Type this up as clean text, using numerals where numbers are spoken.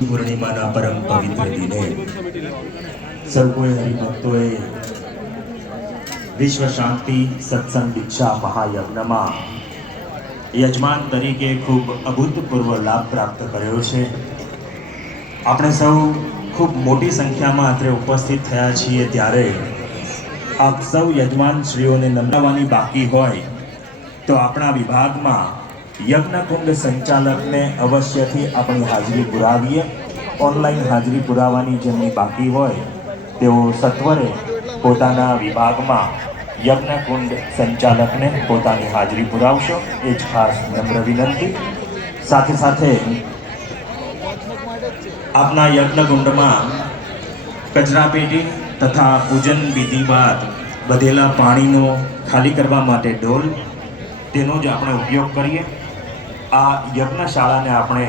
પૂર્ણિમાના પરમ પવિત્ર દિને સૌ કોઈ હરિભક્તોએ વિશ્વ શાંતિ સત્સંગ દીક્ષા મહાયજ્ઞમાં યજમાન તરીકે ખૂબ અભૂતપૂર્વ લાભ પ્રાપ્ત કર્યો છે। આપણે સૌ ખૂબ મોટી સંખ્યામાં અત્રે ઉપસ્થિત થયા છીએ ત્યારે આપ સૌ યજમાનશ્રીઓને નમવાની બાકી હોય તો આપણા વિભાગમાં યજ્ઞકુંડ સંચાલકને અવશ્યથી આપણી હાજરી પુરાવીએ। ઓનલાઈન હાજરી પુરાવાની જેમની બાકી હોય તેઓ સત્વરે પોતાના વિભાગમાં યજ્ઞકુંડ સંચાલકને પોતાની હાજરી પુરાવશો એ જ ખાસ નમ્ર વિનંતી। સાથે સાથે આપના યજ્ઞકુંડમાં કચરાપેટી તથા પૂજન વિધિ બાદ વધેલા પાણીનો ખાલી કરવા માટે ડોલ તેનો જ આપણે ઉપયોગ કરીએ। આ યજ્ઞશાળાને આપણે